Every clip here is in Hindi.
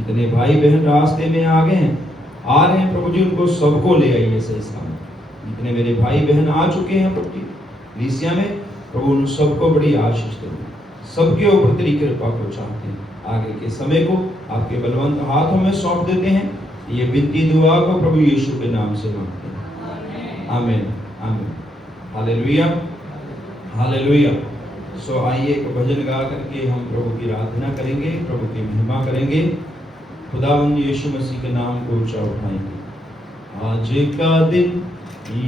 जितने भाई बहन रास्ते में आ गए हैं, आ रहे हैं प्रभु जी, उनको सबको ले आइए सही सलामत। जितने मेरे भाई बहन आ चुके हैं प्रभु जी लीसिया में, प्रभु उन सबको बड़ी आशीष दो, सबके ऊपर तेरी कृपा को चाहते हैं। आगे के समय को आपके बलवंत हाथों में सौंप देते हैं। ये विनती दुआ को प्रभु यीशु के नाम से मांगते हैं, आमीन आमीन। Hallelujah hallelujah. सो आइए एक भजन गा करके हम प्रभु की आराधना करेंगे, प्रभु की महिमा करेंगे, खुदावंद यीशु मसीह के नाम को ऊंचा उठाएंगे। आज का दिन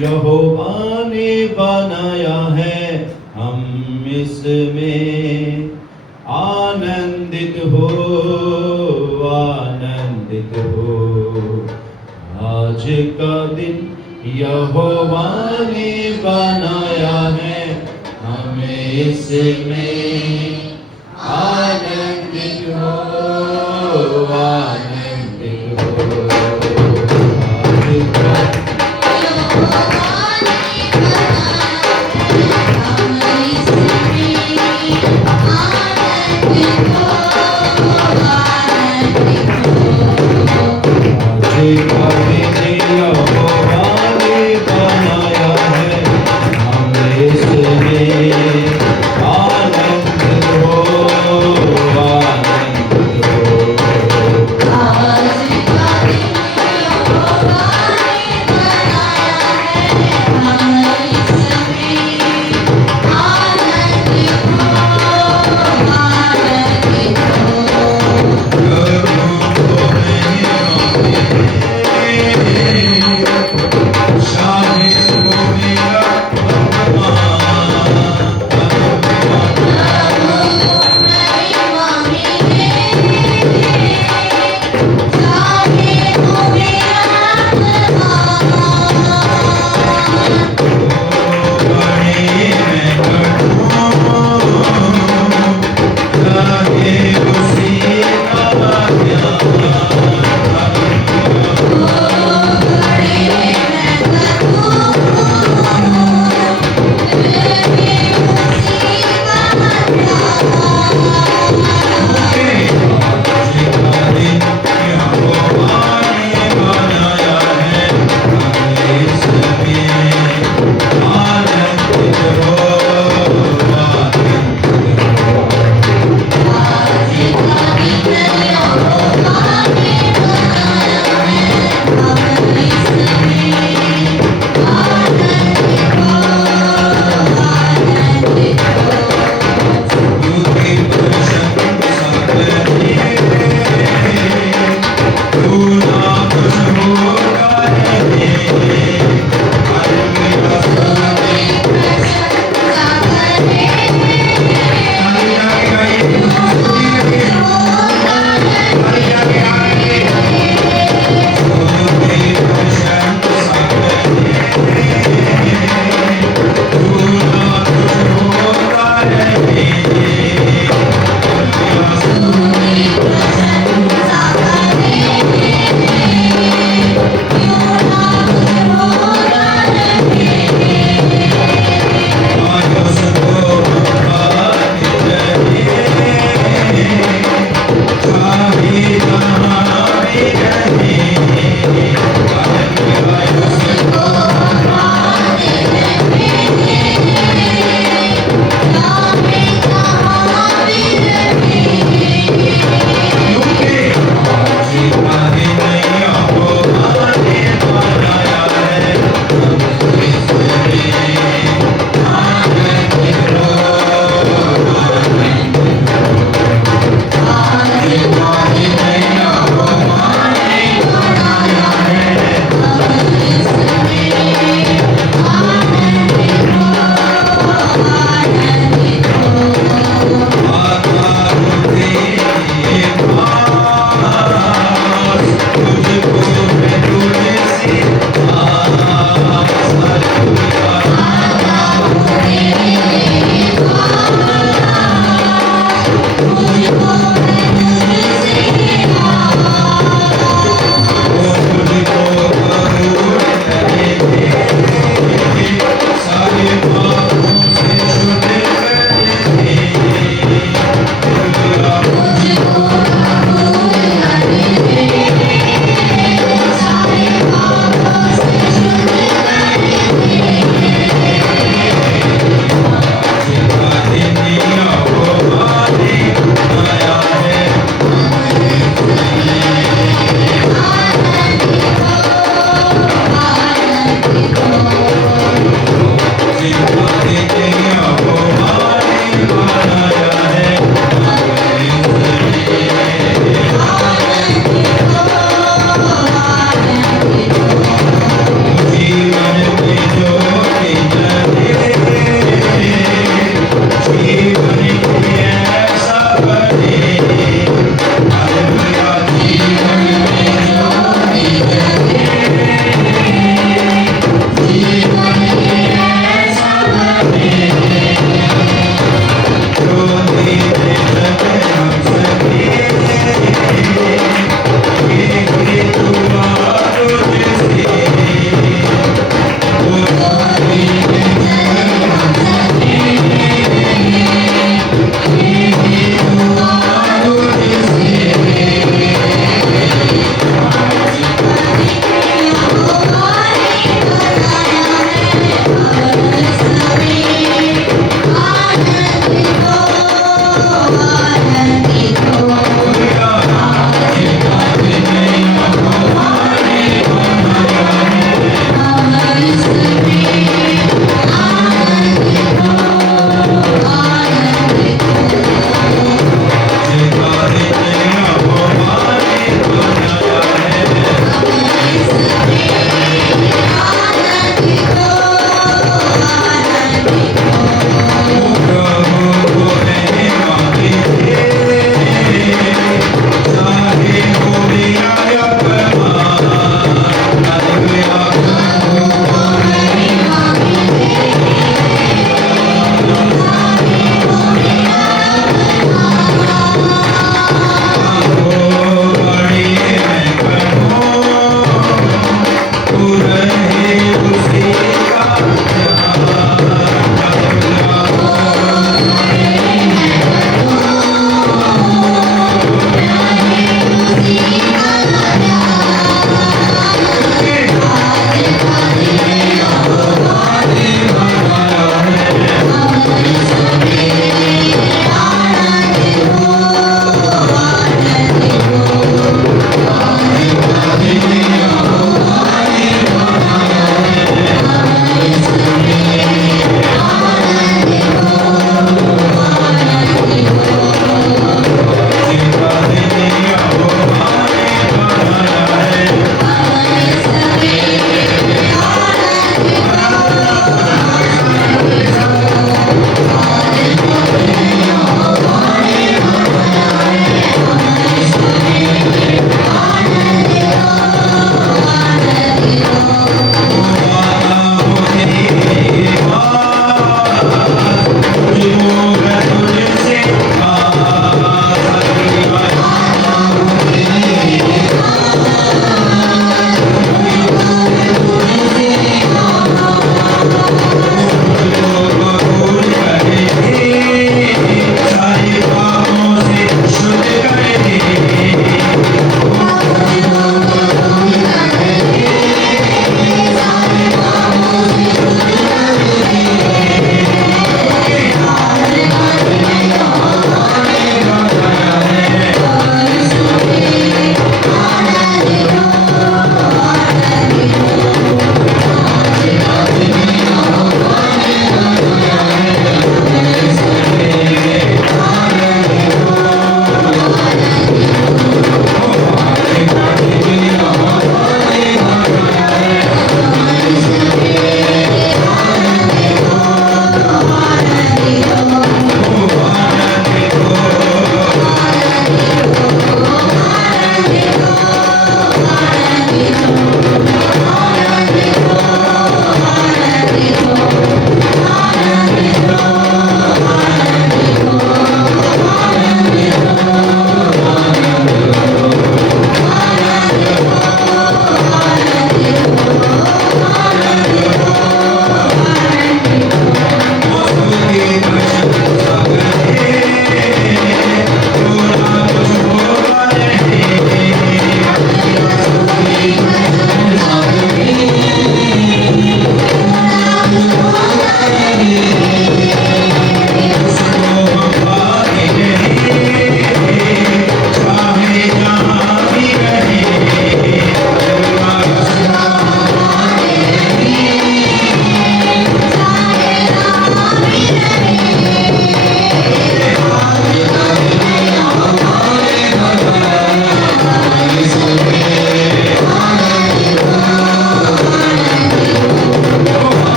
यहोवा ने बनाया है, हम इसमें आनंदित हो आनंदित हो। आज का दिन यहोवा ने बनाया है, हम इसमें आनंदित हो आनंदित हो।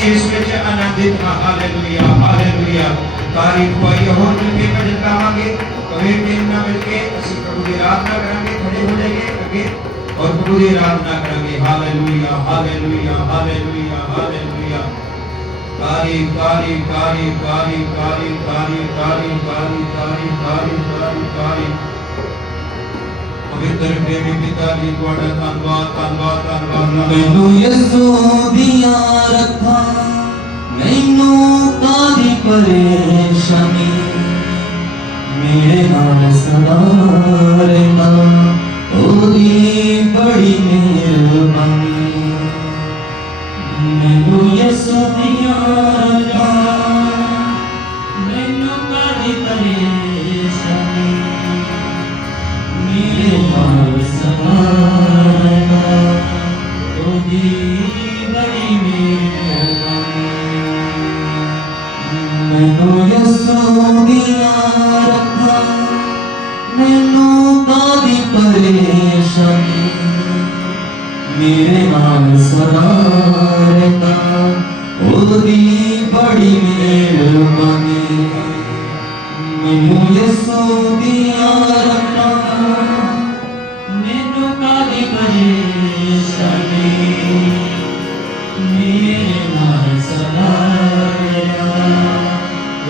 ਅਸੀਂ ਇਸ ਵਿੱਚ ਆਨੰਦਿਤ ਹਾਂ। Hallelujah hallelujah. ਤਾਰੀਫ ਹੋਈ। ਹੋਰ ਮਿਲ ਕੇ ਭਜਨ ਗਾਵਾਂਗੇ। ਕਵੇ ਟੀਮ ਨਾਲ ਮਿਲ ਕੇ ਅਸੀਂ ਪ੍ਰਭੂ ਦੀ ਆਰਾਧਨਾ ਕਰਾਂਗੇ। ਖੜੇ ਹੋ ਜਾਈਏ ਅੱਗੇ और प्रभु की आराधना करेंगे। Hallelujah hallelujah hallelujah hallelujah. तारीफ तारीफ तारीफ तारीफ तारीफ तारीफ तारीफ तारीफ तारीफ तारीफ तारीफ तारीफ। पवित्र प्रेमी पिता जी तुहाडा धन्यवाद धन्यवाद धन्यवाद। मैनू यसू दिया रखा मैनू कादी परेशानी मेरे नाल सदा रहना ओदी बड़ी मेहरबानी। मैनू यसू दिया रखा मैनू कादी परेशानी मेरे नाल सदा रहना ओदी बड़ी मेहरबानी। मैनू यसू दिया रखा मैनू कादी परेशानी मेरे नाल सदा रहना ओदी बड़ी मेहरबानी। मैनू यसू दिया रखा मैनू कादी परेशानी मेरे नाल सदा रहना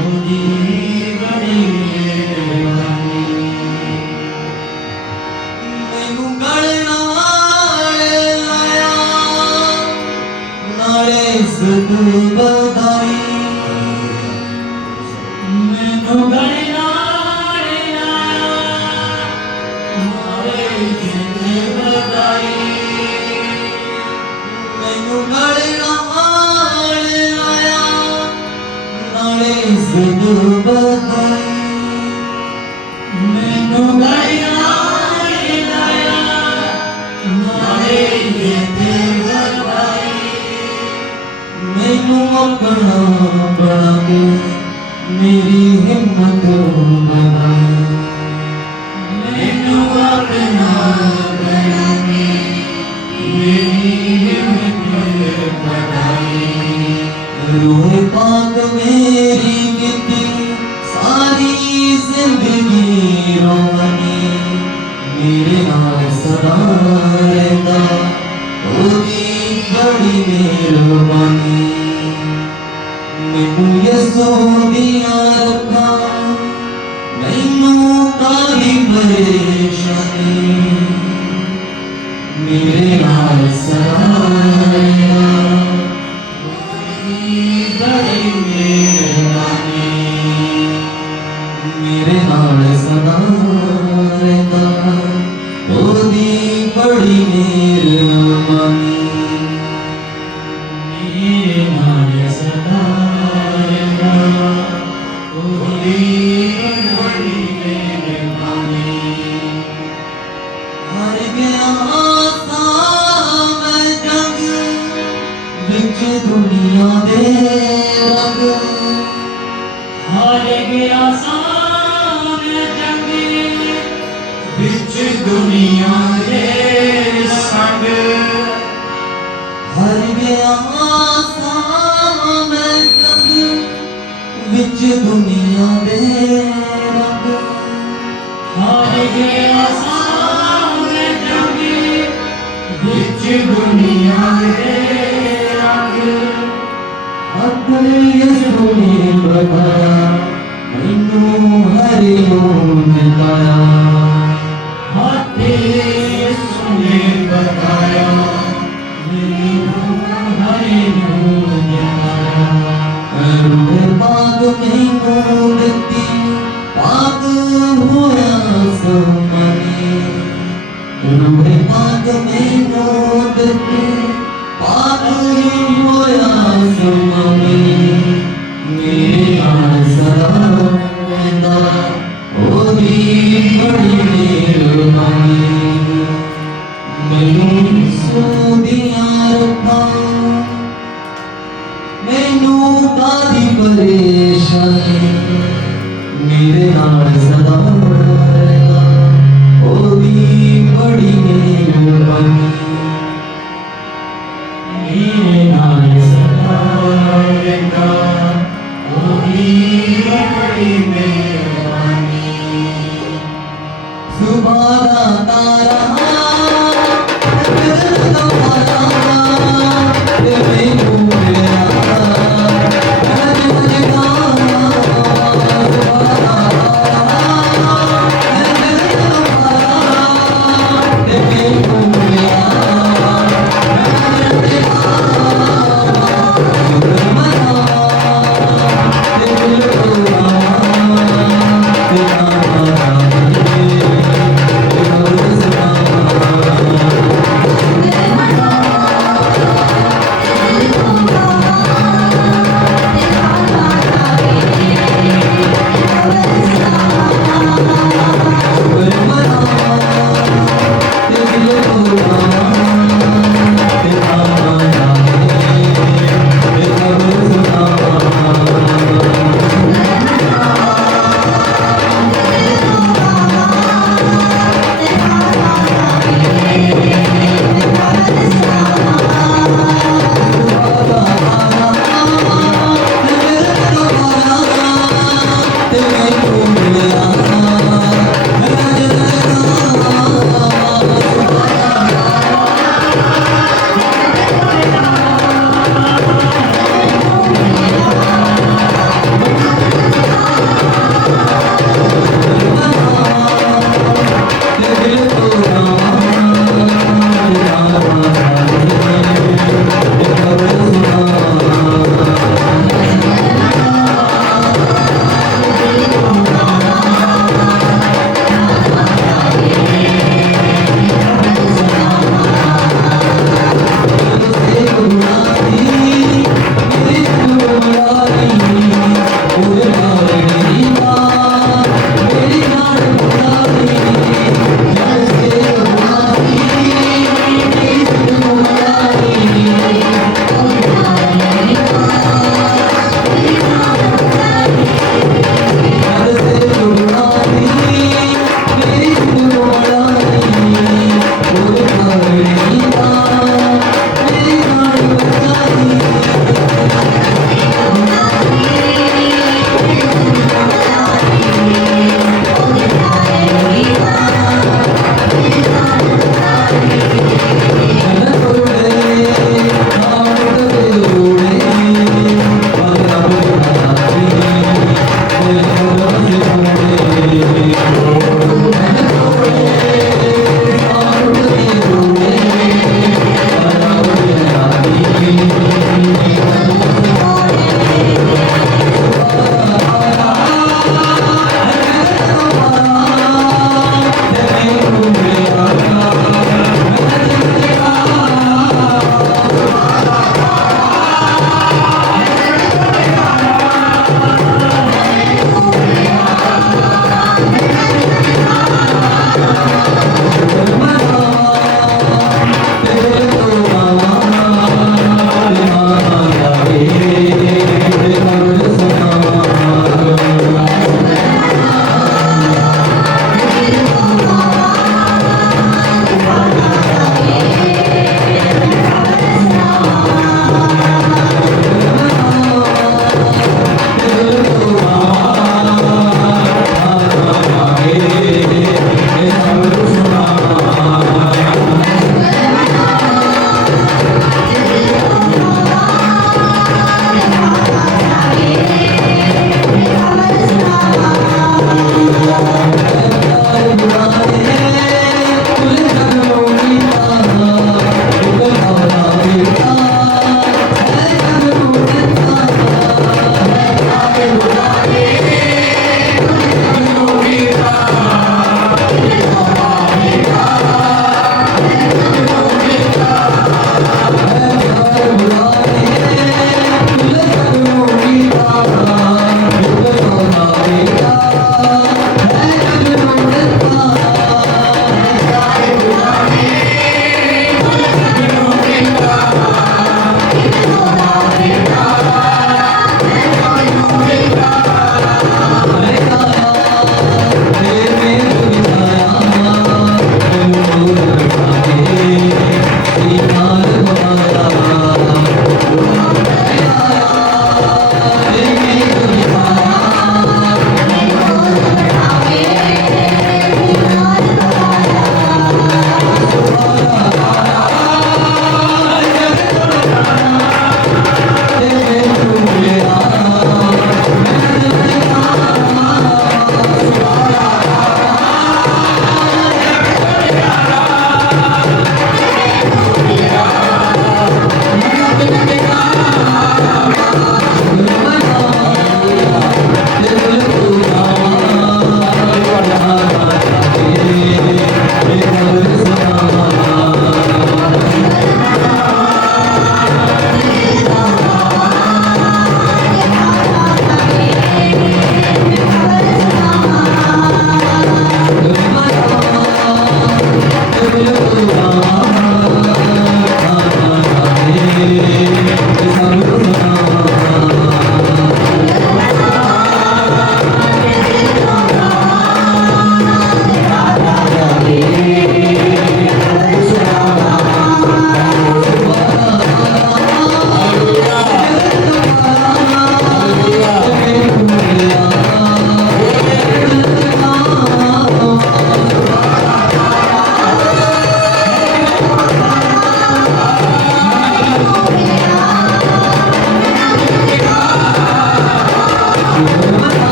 ओदी बड़ी मेहरबानी। मैनू गल नाल लाया नाले इज्जत बधाई मैनू गल नाल लाया नाले इज्जत बधाई मैनू गल नाल लाया नाले इज्जत बधाई मैनू गल नाल लाया नाले इज्जत बधाई। मैनू अपना बना के मेरी हिम्मत बढ़ाई मैनू अपना बना के मेरी हिम्मत बढ़ाई। रूह पाक मेरी कीती सारी जिंदगी रोनी मेरे नाल सदा रहंदा ओदी बड़ी मेहरबानी। मैनू यसू दिया रखा मैनू कादी परेशानी मेरे नाल सदा रहंदा ओदी बड़ी मेहरबानी। मेरे नाल सदा रहंदा ओदी बड़ी मेहरबानी। मेरे नाल सदा रहंदा ओदी बड़ी मेहरबानी। हार गया सा मैं जंग विच दुनिया दे रंग हार गया सा मैं जंग विच दुनिया दे संग हार गया सा मैं जंग विच दुनिया दे रंग हार गया सा मैं जंग विच दुनिया दे रंग। अपने यसू ने बताया मैनू हरिओम दिखाया अपने यसू ने बताया मैनू हरिओम दिखाया। रूह पाक मैनू दिती पाक होया समानी रूह पाक मैनू दिती पाक होया समानी मेरे नाल सदा रहंदा ओदी बड़ी मेहरबानी। मैनू यसू दिया रखा मैनू कादी परेशानी मेरे नाल सदा रहंदा ओदी बड़ी मेहरबानी। मेरे नाल सदा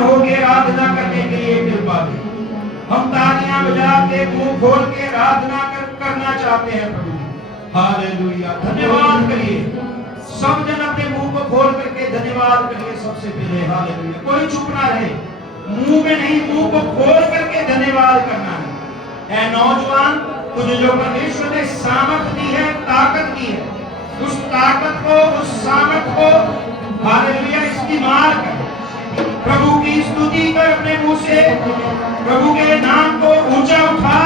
होकर आराधना करने के लिए कृपा दे। हम तालियां बजा के मुंह खोल के आराधना करना चाहते हैं प्रभु। हालेलुया, धन्यवाद करिए। सब जन अपने मुंह को खोल करके धन्यवाद करिए सबसे पहले। हालेलुया, कोई चुप ना रहे, मुंह में नहीं, मुंह को खोल करके धन्यवाद करना है। ऐ नौजवान, तुझे जो परमेश्वर ने सामर्थ दी है, ताकत दी है, उस ताकत को, उस सामर्थ को, हालेलुया, इस्तेमाल कर। प्रभु की स्तुति कर अपने मुंह से, प्रभु के नाम को ऊंचा उठा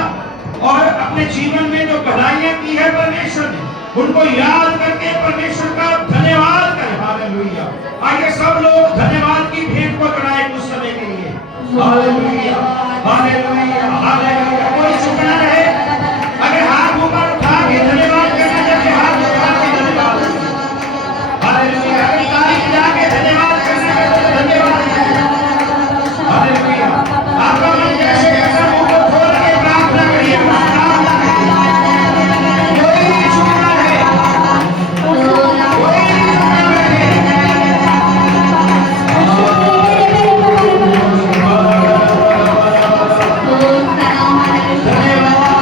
और अपने जीवन में जो भलाइयां की है परमेश्वर ने, उनको याद करके परमेश्वर का धन्यवाद करें। हालेलुया, आइए सब लोग धन्यवाद की भेंट को चढ़ाएं कुछ समय के लिए। हालेलुया, हालेलुया, हालेलुया, कोई चुप ना रहे। अगर हाथ ऊपर उठा के धन्यवाद करना चाहिए, हाथ उठा के धन्यवाद। हालेलुया, ताली बजा के धन्यवाद करना है तो धन्यवाद। हालेलुया, आपका मन जैसे अपना मुंह को खोल के प्रार्थना करिए। कोई चुप ना रहे, कोई चुप ना रहे। धन्यवाद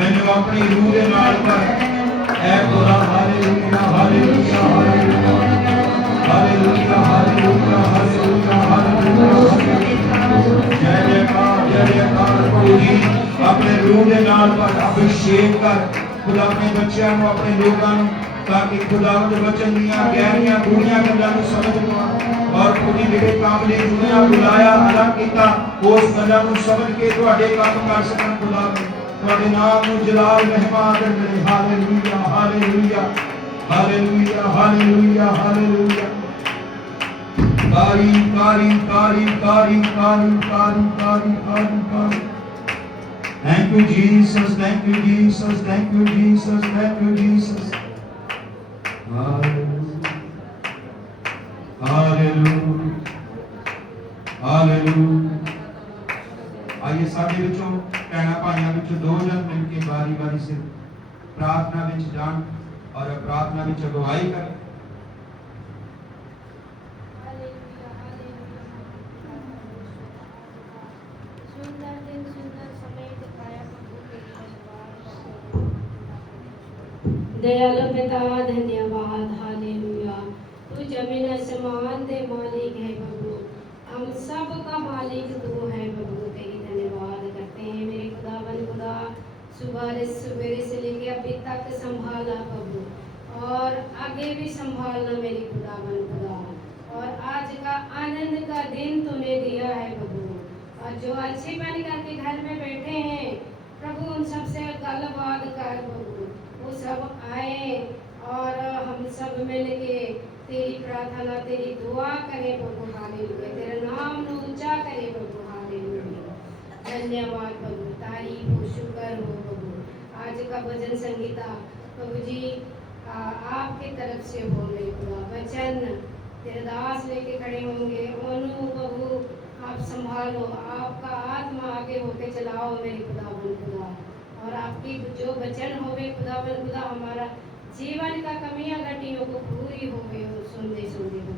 मैंने अपनी रूह दे नाल कर ऐ खुदा hallelujah hallelujah hallelujah hallelujah hallelujah hallelujah जय जयकार प्रभु जी अपने रूह दे नाल पर अभिषेक कर खुदा अपने बच्चों को अपने लोगों ताकि खुदावंद वचन दियां गहरियां गूढ़ियां गल्लां ਨੂੰ समझ पाओ और खुदी ਜਿਹੜੇ ਕੰਮ ਲਈ ਦੁਨੀਆ ਬੁਲਾਇਆ ਅਲੱਗ ਕੀਤਾ ਉਸ ਗੱਲਾਂ ਨੂੰ ਸਮਝ ਕੇ ਤੁਹਾਡੇ ਕੰਮ ਕਰ ਸਕਣ ਖੁਦਾ ਤੁਹਾਡੇ ਨਾਮ ਨੂੰ ਜਲਾਲ ਮਹਿਮਾ ਦੇਣ hallelujah hallelujah hallelujah hallelujah hallelujah ਤਾਰੀਫ ਤਾਰੀਫ ਤਾਰੀਫ ਤਾਰੀਫ ਤਾਰੀਫ ਤਾਰੀਫ ਤਾਰੀਫ ਤਾਰੀਫ Thank you Jesus, thank you Jesus, thank you Jesus, thank you Jesus. Hallelujah. Hallelujah. Hallelujah. आइए साडे विचों भैणां भाइयां विचों दो जन मिल के बारी बारी से प्रार्थना विच जाण और प्रार्थना विच अगुवाई करें। दयालु पिता धन्यवाद हालेलुया तू जमीन आसमान दे मालिक है प्रभु हम सब का मालिक तू है प्रभु तेरी धन्यवाद करते हैं मेरे खुदावन खुदा सुबह से लेके अभी तक संभाला प्रभु और आगे भी संभालना मेरे खुदावन खुदा और आज का आनंद का दिन तूने दिया है प्रभु और जो अच्छे बन करके घर में बैठे हैं प्रभु उन सबसे गलबात कर प्रभु वो सब आए और हम सब मिल के तेरी प्रार्थना तेरी दुआ करें प्रभु हालेलुया तेरा नाम ऊंचा करें प्रभु हालेलुया धन्यवाद प्रभु तारीफ हो शुक्र हो प्रभु आज का भजन संगीता प्रभु जी आपके तरफ से हो मेरे खुदा वचन तेरे दास लेके खड़े होंगे ओनू प्रभु आप संभालो आपका आत्मा आगे होके चलाओ मेरे खुदावन खुदा और आपकी जो वचन होवे खुदावन खुदा हमारा जीवन का कमियां घटियों को पूरी होवे और सुनते सुनते हो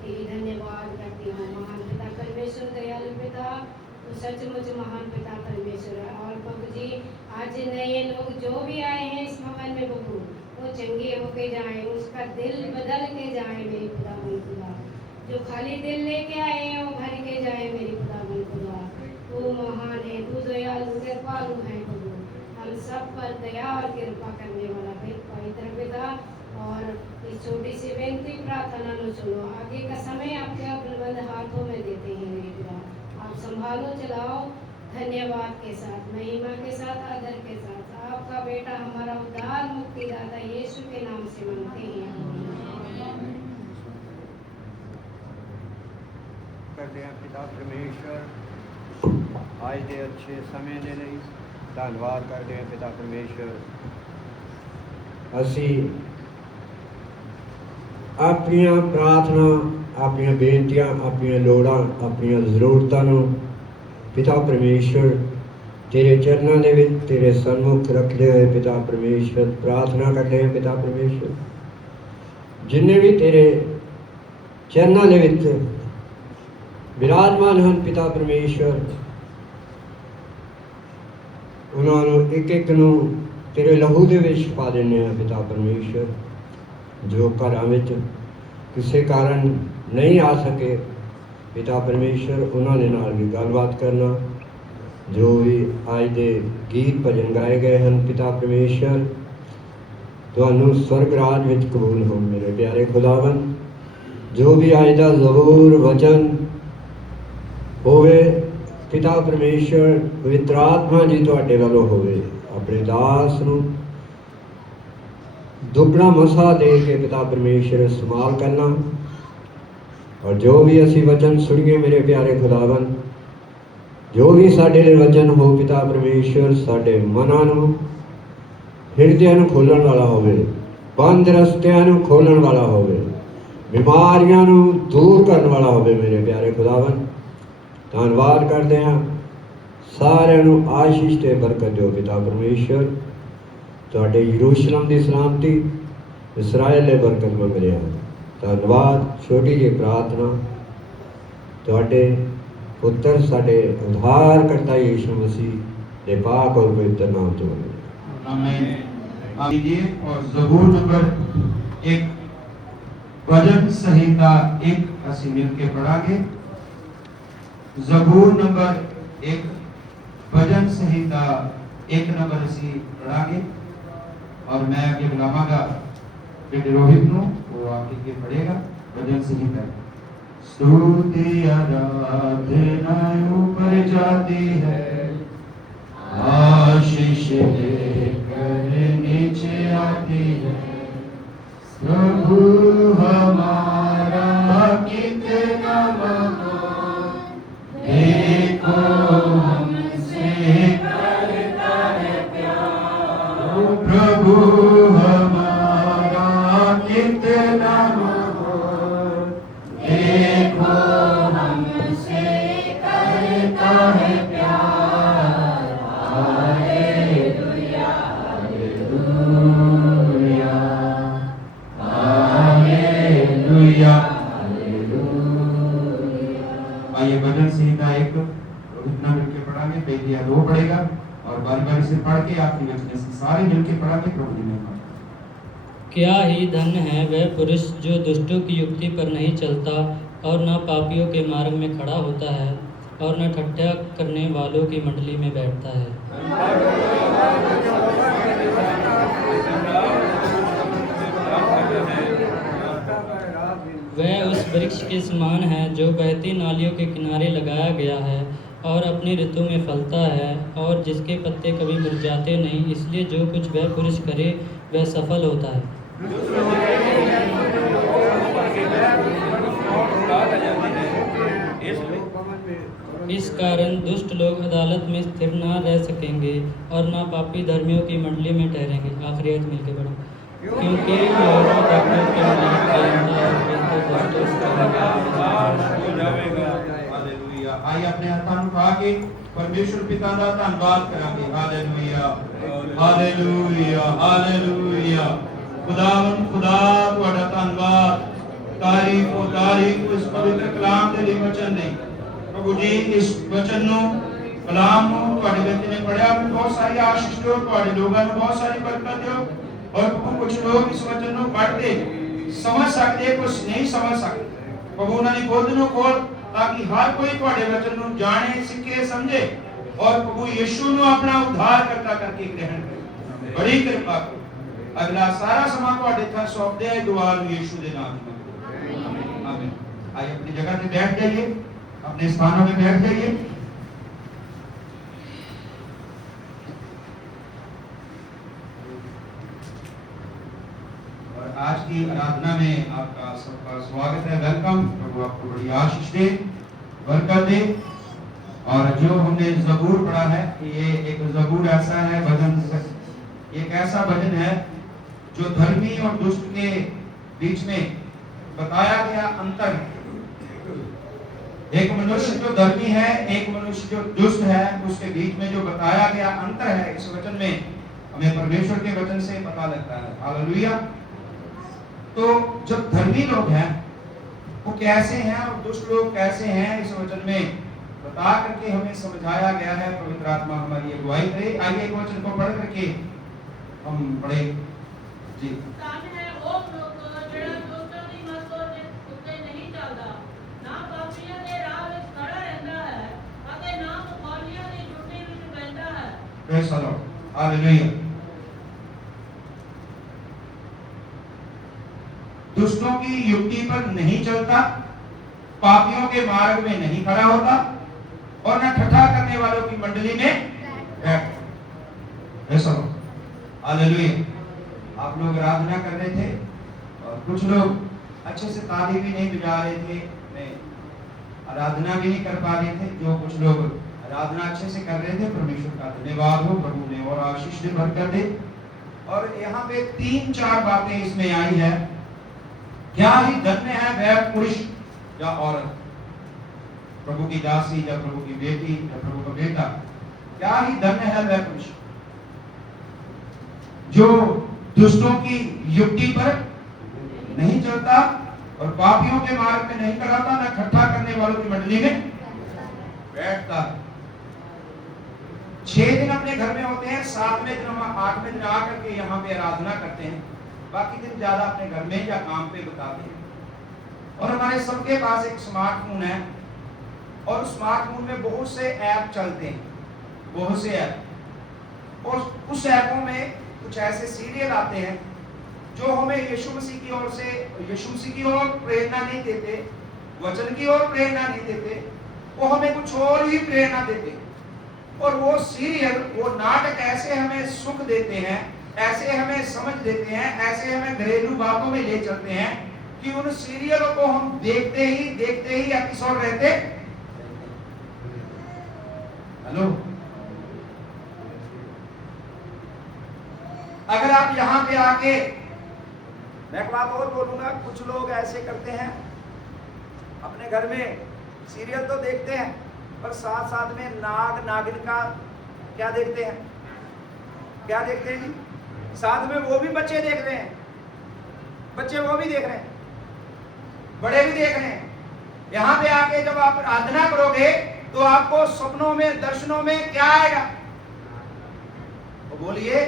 तेरी धन्यवाद करती हूँ महान पिता परमेश्वर दयालु पिता तो सचमुच महान पिता परमेश्वर है और प्रभु जी आज नए लोग जो भी आए हैं इस भवन में प्रभु वो चंगे होके जाए उसका दिल बदल के जाए मेरे खुदावन खुदा जो खाली दिल लेके आए हैं वो भर के जाए मेरे खुदावन खुदा तू महान है तू दयालु कृपालु है प्रभु हम सब पर दया और कृपा करने वाला पवित्र पिता और इस छोटी सी बेनती प्रार्थना नो सुनो आगे का समय आपके प्रबंध हाथों में देते हैं मेरे पिता आप संभालो चलाओ धन्यवाद के साथ महिमा के साथ आदर के साथ आपका बेटा हमारा उद्धार मुक्तिदाता यीशु के नाम से मांगते हैं पिता परमेश्वर आज दे अच्छे समय दे ਲਈ ਧੰਨਵਾਦ ਕਰਦੇ ਹਾਂ ਪਿਤਾ ਪਰਮੇਸ਼ਰ ਅਸੀਂ ਆਪਣੀਆਂ ਪ੍ਰਾਰਥਨਾ ਆਪਣੀਆਂ ਬੇਨਤੀਆਂ ਆਪਣੀਆਂ ਲੋੜਾਂ ਆਪਣੀਆਂ ਜ਼ਰੂਰਤਾਂ ਨੂੰ ਪਿਤਾ ਪਰਮੇਸ਼ਰ ਤੇਰੇ ਚਰਨਾਂ ਦੇ ਵਿੱਚ ਤੇਰੇ ਸਨਮੁਖ ਰੱਖਦੇ ਹੋਏ ਪਿਤਾ ਪਰਮੇਸ਼ਰ ਪ੍ਰਾਰਥਨਾ ਕਰਦੇ ਹਾਂ ਪਿਤਾ ਪਰਮੇਸ਼ਰ ਜਿੰਨੇ ਵੀ ਤੇਰੇ ਚਰਨਾਂ ਦੇ ਵਿੱਚ ਵਿਰਾਜਮਾਨ ਹਨ ਪਿਤਾ ਪਰਮੇਸ਼ਰ ਉਹਨਾਂ ਨੂੰ ਇੱਕ ਇੱਕ ਨੂੰ ਤੇਰੇ ਲਹੂ ਦੇ ਵਿੱਚ ਪਾ ਦਿੰਦੇ ਹਾਂ ਪਿਤਾ ਪਰਮੇਸ਼ਰ ਜੋ ਘਰਾਂ ਵਿੱਚ ਕਿਸੇ ਕਾਰਨ ਨਹੀਂ ਆ ਸਕੇ ਪਿਤਾ ਪਰਮੇਸ਼ਰ ਉਹਨਾਂ ਦੇ ਨਾਲ ਵੀ ਗੱਲਬਾਤ ਕਰਨਾ ਜੋ ਵੀ ਅੱਜ ਦੇ ਗੀਤ ਭਜਨ ਗਾਏ ਗਏ ਹਨ ਪਿਤਾ ਪਰਮੇਸ਼ਰ ਤੁਹਾਨੂੰ ਸਵਰਗ ਰਾਜ ਵਿੱਚ ਕਬੂਲ ਹੋ ਮੇਰੇ ਪਿਆਰੇ ਖੁਦਾਵੰ ਜੋ ਵੀ ਅੱਜ ਦਾ ਜ਼ਬੂਰ ਵਚਨ ਹੋਵੇ पिता परमेश्वर पवित्र आत्मा जी तुहाडे वालों होवे अपने दास नूं दुगना मसा दे के पिता परमेश्वर संभाल करना और जो भी असी वचन सुनिए मेरे प्यारे खुदावन जो भी साडे लिए वचन हो पिता परमेश्वर साडे मनां नूं हिरदियां नूं खोलण वाला होवे बंद रस्तियां नूं खोलण वाला होवे बीमारियां नूं दूर करन वाला होवे मेरे प्यारे खुदावन धन्यवाद करते हैं सारे आशीष ते बरकत दो पिता परमेश्वर ਤੁਹਾਡੇ ਯਰੂਸ਼ਲਮ ਦੀ ਸਲਾਮਤੀ, ਇਸਰਾਇਲ ਦੇ ਬਰਕਤ ਮੰਗ ਰਿਹਾ ਹਾਂ। ਧੰਨਵਾਦ। ਛੋਟੀ ਜਿਹੀ ਪ੍ਰਾਰਥਨਾ ਤੁਹਾਡੇ ਪੁੱਤਰ ਸਾਡੇ ਉद्धारकर्ता यीशु मसीह के पाक और पवित्र नाम से मंगते हैं। आमीन। लीजिए और ज़बूर नंबर 1 भजन संहिता 1 ਅਸੀਂ ਮਿਲ ਕੇ ਪੜਾਂਗੇ। ज़बूर नंबर 1 भजन संहिता 1 नंबर ਅਸੀਂ ਪੜਾਂਗੇ और मैं आगे बुलावांगा बेटे रोहित नु, वो आके पढ़ेगा भजन संहिता। स्तुति आराधना ऊपर जाती है, आशीष लेकर नीचे आती है। प्रभु हमारा कितना महान, देखो हमसे करता है प्यार। प्रभु हमारा कितना महान, देखो हमसे करता है प्यार। Hallelujah hallelujah hallelujah hallelujah. आइए भजन संहिता 1 इतना मिलके पढ़ांगे। पहले 2 पढ़ेगा और बारी बारी से पढ़ के आपकी वचन से सारे मिलके पढ़ांगे। प्रभु जी ने क्या ही धन्य है वह पुरुष जो दुष्टों की युक्ति पर नहीं चलता और न पापियों के मार्ग में खड़ा होता है और न ठट्ठा करने वालों की मंडली में बैठता है। वह उस वृक्ष के समान है जो बहती नालियों के किनारे लगाया गया है और अपनी ऋतु में फलता है और जिसके पत्ते कभी मुरझाते नहीं, इसलिए जो कुछ वह पुरुष करे वह सफल होता है। इस कारण दुष्ट लोग अदालत में स्थिर न रह सकेंगे और न पापी धर्मियों की मंडली में ठहरेंगे। आखिरी आयत मिलकर पढ़ो। क्योंकि यहोवा धर्मियों के मालिक रहता है, परंतु दुष्टों से हालेलुया। आइए अपने हाथों ਨੂੰ ਪਾ ਕੇ परमेश्वर पिता ਦਾ ਧੰਨਵਾਦ ਕਰਾਂਗੇ। Hallelujah hallelujah hallelujah. खुदावन खुदा ਤੁਹਾਡਾ ਧੰਨਵਾਦ, ਤਾਰੀਫ ਇਸ ਪਵਿੱਤਰ ਕਲਾਮ ਦੇ ਲਈ ਵਚਨ ਦੇ। प्रभु जी इस वचन नु कलाम नु ਤੁਹਾਡੇ ਬੱਚੇ ਨੇ ਪੜਿਆ, ਬਹੁਤ ਸਾਰੀ ਆਸ਼ੀਸ਼ ਦਿਓ, ਤੁਹਾਡੇ ਲੋਕਾਂ ਨੂੰ ਬਹੁਤ ਸਾਰੀ ਬਰਕਤ ਦਿਓ। और कुछ लोग इस वचन नु पढ़ते समझ सकते, कुछ नहीं समझ सकते। प्रभु उन्होंने बोलने को ताकि हर कोई ਤੁਹਾਡੇ वचन नु जाने, सीखे, समझे और प्रभु यीशु नु अपना उद्धार करके ग्रहण करे। बड़ी कृपा करो। अगला सारा समा ਤੁਹਾਡੇ हथ सौंपते हैं। दुआ यीशु के नाम में आमीन। आइए अपनी जगह पे बैठ जाइए, अपने स्थानों में बैठ जाइए। और आज की आराधना में आपका सबका स्वागत है, वेलकम। प्रभु आपको बड़ी आशीष दे, बरकत दे। और जो हमने ज़बूर पढ़ा है, ये एक ज़बूर ऐसा है, भजन एक ऐसा भजन है जो धर्मी और दुष्ट के बीच में बताया गया अंतर। एक मनुष्य जो धर्मी है, एक मनुष्य जो दुष्ट है, उसके बीच में जो बताया गया अंतर है, इस वचन में हमें परमेश्वर के वचन से पता लगता है। हालेलुया। तो जब धर्मी लोग हैं वो कैसे हैं और दुष्ट लोग कैसे हैं, इस वचन में बता करके हमें समझाया गया है। पवित्र आत्मा हमारी अगुवाई करे। आइए एक वचन को पढ़ करके हम पढ़े जी। Praise the lord. हालेलुया। दुष्टों की युक्ति पर नहीं चलता, पापियों के मार्ग में नहीं खड़ा होता और न ठट्ठा करने वालों की मंडली में बैठता। Praise the lord. हालेलुया। आप लोग आराधना कर रहे थे और कुछ लोग अच्छे से ताली भी नहीं बजा रहे थे, आराधना भी नहीं कर पा रहे थे। जो कुछ लोग आराधना अच्छे से कर रहे थे, परमेश्वर का धन्यवाद हो, प्रभु ने और आशीष दे, बरकत दे। और यहाँ पे 3-4 बातें इसमें आई है। क्या ही धन्य है वह पुरुष या औरत, प्रभु की दासी या प्रभु की बेटी या प्रभु का बेटा। क्या ही धन्य है वह पुरुष जो दुष्टों की युक्ति पर नहीं चलता और पापियों के मार्ग में नहीं कराता, न इकट्ठा करने वालों की मंडली में बैठता। 6 दिन अपने घर में होते हैं, 7वें दिन हम 8वें दिन आकर के यहाँ पे आराधना करते हैं, बाकी दिन ज्यादा अपने घर में या काम पे बिताते हैं। और हमारे सबके पास एक स्मार्टफोन है और स्मार्टफोन में बहुत से ऐप चलते हैं, बहुत से ऐप, और उस ऐपों में कुछ ऐसे सीरियल आते हैं जो हमें यीशु मसीह की ओर से, यीशु मसीह की ओर प्रेरणा नहीं देते, वचन की ओर प्रेरणा नहीं देते, वो हमें कुछ और ही प्रेरणा देते। और वो सीरियल, वो नाटक ऐसे हमें सुख देते हैं, ऐसे हमें समझ देते हैं, ऐसे हमें घरेलू बातों में ले चलते हैं कि उन सीरियलों को हम देखते ही एपिसोड रहते। हेलो, अगर आप यहाँ पे आके, मैं एक बात और बोलूंगा, कुछ लोग ऐसे करते हैं अपने घर में सीरियल तो देखते हैं पर साथ साथ में नाग नागिन का क्या देखते हैं, क्या देखते हैं जी, साथ में वो भी बच्चे देख रहे हैं, बच्चे वो भी देख रहे हैं, बड़े भी देख रहे हैं। यहाँ पे आके जब आप आराधना करोगे तो आपको सपनों में, दर्शनों में क्या आएगा, तो बोलिए,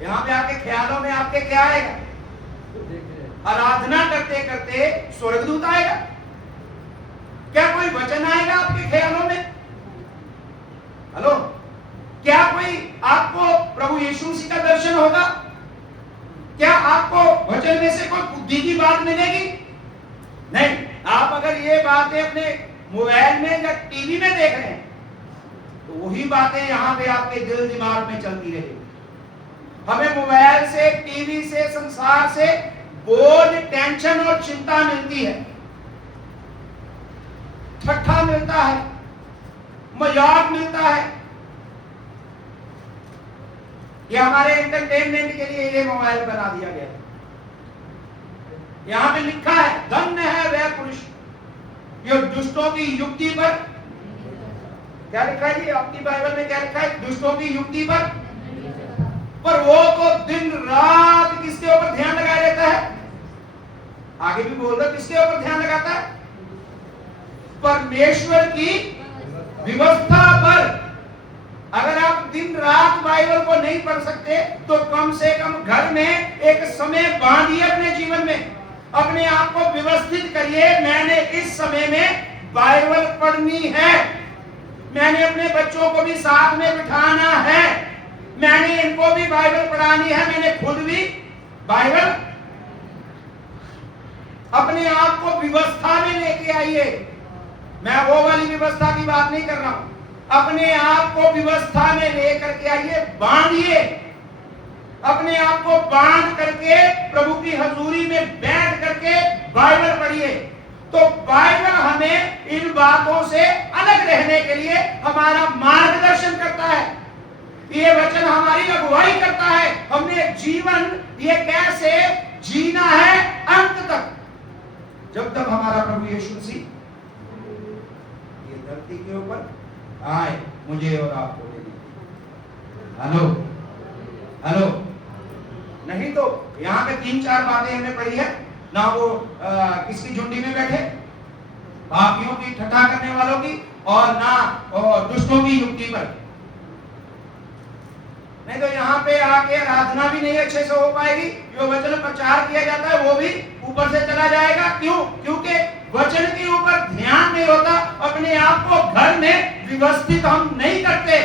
यहाँ पे आके ख्यालों में आपके क्या आएगा, आराधना करते करते स्वर्गदूत आएगा, क्या कोई वचन आएगा आपके ख्यालों में? हेलो, क्या कोई आपको प्रभु यीशु मसीह का दर्शन होगा? क्या आपको वचन में से कोई बुद्धि की बात मिलेगी? नहीं। आप अगर ये बातें अपने मोबाइल में या टीवी में देख रहे हैं तो वही बातें यहाँ पे आपके दिल दिमाग में चलती रहेगी। हमें मोबाइल से, टीवी से, संसार से बोझ, टेंशन और चिंता मिलती है, ठट्ठा मिलता है, मजाक मिलता है। ये हमारे एंटरटेनमेंट के लिए ये मोबाइल बना दिया गया है। यहां पे लिखा है, धन्य है वह पुरुष जो दुष्टों की युक्ति पर, क्या लिखा है जी आपकी बाइबल में, क्या लिखा है? दुष्टों की युक्ति पर वो तो दिन रात किसके ऊपर ध्यान लगाए रहता है? आगे भी बोल रहा, किसके ऊपर ध्यान लगाता है? परमेश्वर की व्यवस्था पर। अगर आप दिन रात बाइबल को नहीं पढ़ सकते तो कम से कम घर में एक समय बांधिए, अपने जीवन में अपने आप को व्यवस्थित करिए। मैंने इस समय में बाइबल पढ़नी है, मैंने अपने बच्चों को भी साथ में बिठाना है, मैंने इनको भी बाइबल पढ़ानी है, मैंने खुद भी बाइबल। अपने आप को व्यवस्था में लेके आइए। मैं वो वाली व्यवस्था की बात नहीं कर रहा हूं, अपने आप को व्यवस्था में लेकर के आइए, बांधिए अपने आप को, बांध करके प्रभु की हजूरी में बैठ करके बाइबल पढ़िए। तो बाइबल हमें इन बातों से अलग रहने के लिए हमारा मार्गदर्शन करता है, ये वचन हमारी अगुवाई करता है, हमने जीवन ये कैसे जीना है अंत तक, जब तक हमारा प्रभु यीशु मसीह ये धरती के ऊपर आए, मुझे और आपको ले लीजिए। हेलो हेलो, नहीं तो यहाँ पे 3-4 बातें हमने पढ़ी है ना, वो किसकी झुंडी में बैठे, पापियों की, ठट्ठा करने वालों की, और ना दुष्टों की युक्ति पर। नहीं तो यहाँ पे आके आराधना भी नहीं अच्छे से हो पाएगी, जो वचन प्रचार किया जाता है वो भी ऊपर से चला जाएगा। क्यों? क्योंकि वचन के ऊपर ध्यान नहीं होता, अपने आप को घर में व्यवस्थित हम नहीं करते।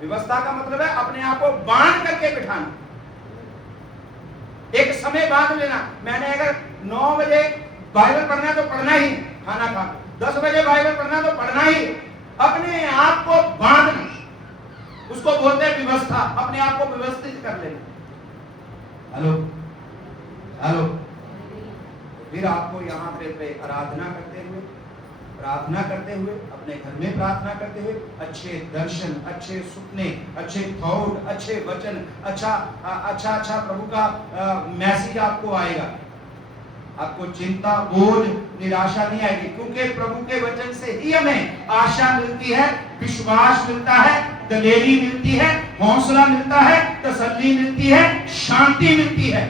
व्यवस्था का मतलब है अपने आप को बांध करके बिठाना, एक समय बांध लेना। मैंने अगर 9 बजे बाइबल पढ़ना है तो पढ़ना ही, खाना खा, 10 बजे बाइबल पढ़ना तो पढ़ना ही, अपने आप को बांधना, उसको बोलते हैं व्यवस्था, अपने आप को व्यवस्थित कर लेना। हेलो हेलो, फिर आपको यहाँ पे आराधना करते हुए अपने घर में प्रार्थना करते हुए अच्छे दर्शन, अच्छे सुपने, अच्छे थॉट, अच्छे वचन, अच्छा प्रभु का मैसेज आपको आएगा। आपको चिंता, बोझ, निराशा नहीं आएगी, क्योंकि प्रभु के वचन से ही हमें आशा मिलती है, विश्वास मिलता है, दलेरी मिलती है, हौसला मिलता है, तसल्ली मिलती है, शांति मिलती है।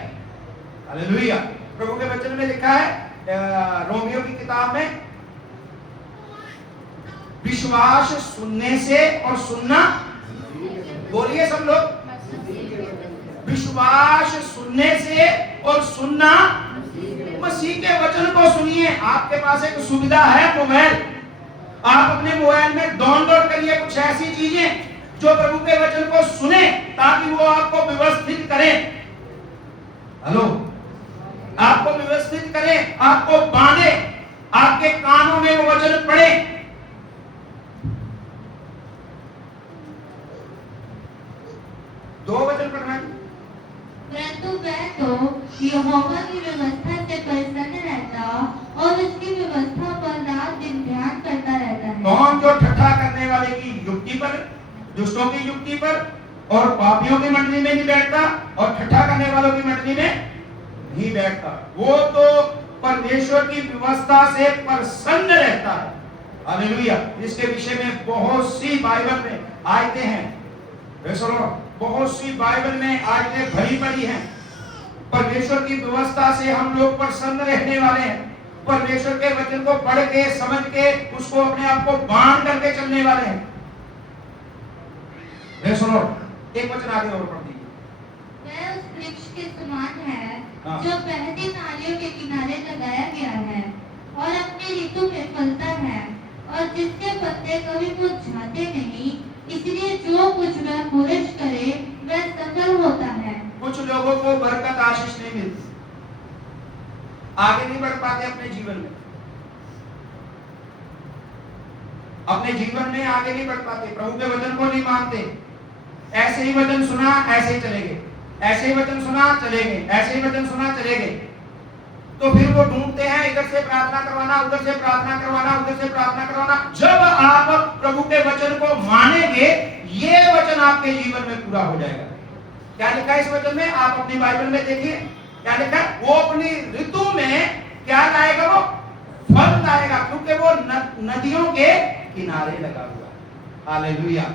हालेलुया। प्रभु के वचन में लिखा है रोमियो की किताब में, विश्वास सुनने से और सुनना, बोलिए सब लोग, विश्वास सुनने से और सुनना, मसीह के वचन को सुनिए। आपके पास एक सुविधा है, मोबाइल। आप अपने मोबाइल में डाउनलोड करिए कुछ ऐसी चीजें जो प्रभु के वचन को सुने, ताकि वो आपको व्यवस्थित करें। हेलो, आपको व्यवस्थित करें, आपको बांधे, आपके कानों में वो वचन पड़े। दो वचन पढ़ना है। परंतु वह तो यहोवा की व्यवस्था से प्रसन्न रहता और उसकी व्यवस्था पर रात दिन ध्यान करता रहता है। कौन? जो ठट्ठा करने वाले की युक्ति पर, दुष्टों की युक्ति पर और पापियों की मंडली में नहीं बैठता और ठट्ठा करने वालों की मंडली में नहीं बैठता। वो तो परमेश्वर की व्यवस्था से प्रसन्न रहता है। हालेलुया। इसके विषय में बहुत सी बाइबल में आयतें हैं, बहुत सी बाइबल में आयतें भरी पड़ी हैं। परमेश्वर की व्यवस्था से हम लोग प्रसन्न रहने वाले हैं। परमेश्वर के वचन को पढ़ के, समझ के, उसको अपने आप को बांध करके चलने वाले हैं। सुनो, एक वचन आगे और पढ़ दीजिए। वह उस वृक्ष के समान है हाँ। जो बहती नालियों के किनारे लगाया गया है और अपनी ऋतु में फलता है और जिसके पत्ते कभी मुरझाते नहीं, इसलिए जो कुछ वह पुरुष करे वह सफल होता है। कुछ लोगों को बरकत, आशीष नहीं मिलती, आगे नहीं बढ़ पाते अपने जीवन में, अपने जीवन में आगे नहीं बढ़ पाते, प्रभु के वचन को नहीं मानते। ऐसे ही वचन सुना, ऐसे ही चले गए, ऐसे ही वचन सुना, चले गए, ऐसे ही वचन सुना, चले गए। तो फिर वो ढूंढते हैं, इधर से प्रार्थना करवाना, उधर से प्रार्थना करवाना, उधर से प्रार्थना करवाना। जब आप प्रभु के वचन को मानेंगे, ये वचन आपके जीवन में पूरा हो जाएगा। क्या लिखा है इस वचन में? आप अपनी बाइबल में देखिए क्या लिखा है। वो अपनी ऋतु में क्या लाएगा? वो फल लाएगा, क्योंकि वो नदियों के किनारे लगा हुआ है। Hallelujah,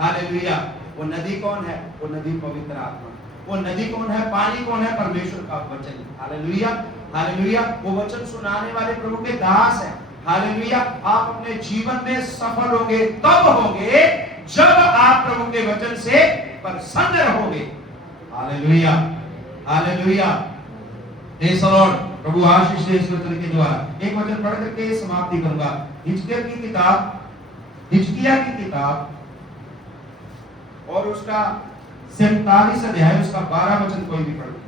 hallelujah. वो नदी कौन है? वो नदी पवित्र आत्मा। वो नदी कौन है? पानी कौन है? परमेश्वर का वचन। Hallelujah, hallelujah. वो वचन सुनाने वाले प्रभु के दास हैं। हालेलुया। आप अपने जीवन में सफल होंगे, तब होंगे जब आप प्रभु के वचन से प्रसन्न रहोगे। Hallelujah, hallelujah. Praise the lord. प्रभु आशीष दे इस वचन के द्वारा। एक वचन पढ़ करके समाप्ति करूंगा। हिजकिय्याह की किताब और उसका 47 अध्याय, उसका 12 वचन कोई भी पढ़ लीजिए।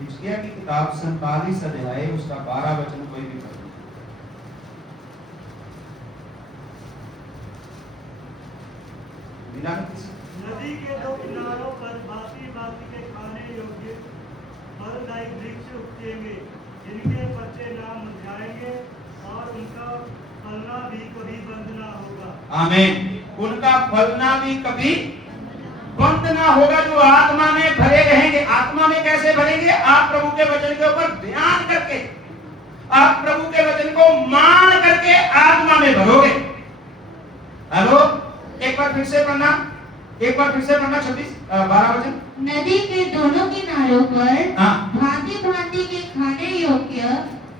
हिजकिय्याह की किताब 47 अध्याय, उसका 12 वचन कोई भी पढ़ लीजिए। नदी के दो किनारों पर भांति भांति के खाने योग्य फलदायी वृक्ष उगेंगे, जिनके पत्ते ना मुरझाएंगे और उनका फलना भी कभी बंद ना होगा। आमीन। उनका फलना भी कभी बंद ना होगा। जो आत्मा में भरे रहेंगे। आत्मा में कैसे भरेंगे? आप प्रभु के वचन के ऊपर ध्यान करके, आप प्रभु के वचन को मान करके आत्मा में भरोगे। हेलो, एक बार फिर से पढ़ना, एक बार फिर से पढ़ना 12 वचन। नदी के दोनों किनारों पर हाँ। भांति भांति के खाने योग्य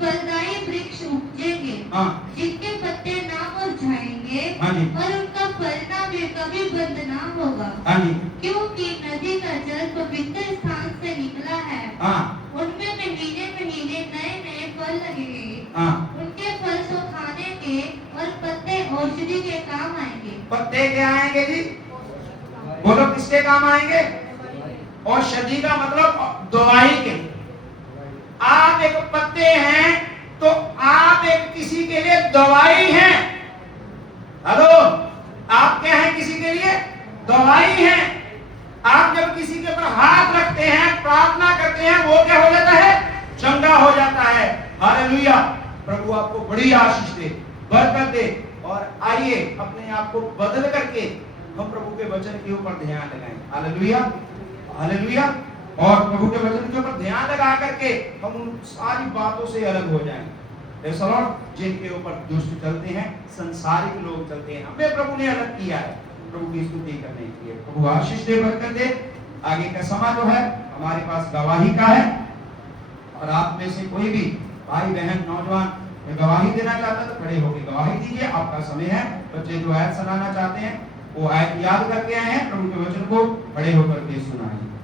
फलदायी वृक्ष उपजेंगे, हाँ। जिनके पत्ते ना मुरझाएंगे हाँ जी। और उनका फलना भी कभी बंद ना होगा। हाँ जी। क्योंकि नदी का जल पवित्र स्थान से निकला है। हाँ। उनमें महीने महीने नए नए फल लगेंगे। हाँ। उनके फल तो खाने के और पत्ते औषधि के काम आएंगे। पत्ते क्या आएंगे जी? बोलो, किसके काम आएंगे? औषधि का मतलब दवाई के। आप एक पत्ते हैं तो आप एक किसी के लिए दवाई हैं। हेलो, आप क्या हैं? किसी के लिए दवाई हैं। आप जब किसी के ऊपर हाथ रखते हैं, प्रार्थना करते हैं, वो क्या हो जाता है? चंगा हो जाता है। हालेलुया। प्रभु आपको बड़ी आशीष दे, बरकत दे। और आइए अपने आप को बदल करके हम प्रभु के वचन के ऊपर ध्यान लगाएं। Hallelujah, hallelujah. और प्रभु के वचन के ऊपर ध्यान लगा करके हम उन सारी बातों से अलग हो जाएं। Praise the Lord। जिनके ऊपर दुष्ट चलते हैं, संसारिक लोग चलते हैं, हमें प्रभु ने अलग किया है प्रभु की स्तुति करने के लिए। प्रभु आशीष दे, बरकत दे। आगे का समय जो है हमारे पास गवाही का है, और आप में से कोई भी भाई बहन नौजवान गवाही देना चाहता है तो खड़े होकर गवाही दीजिए, आपका समय है। बच्चे जो आयत सुनाना चाहते हैं वो आयत याद करके आए हैं, प्रभु के वचन को खड़े होकर के सुनाइए।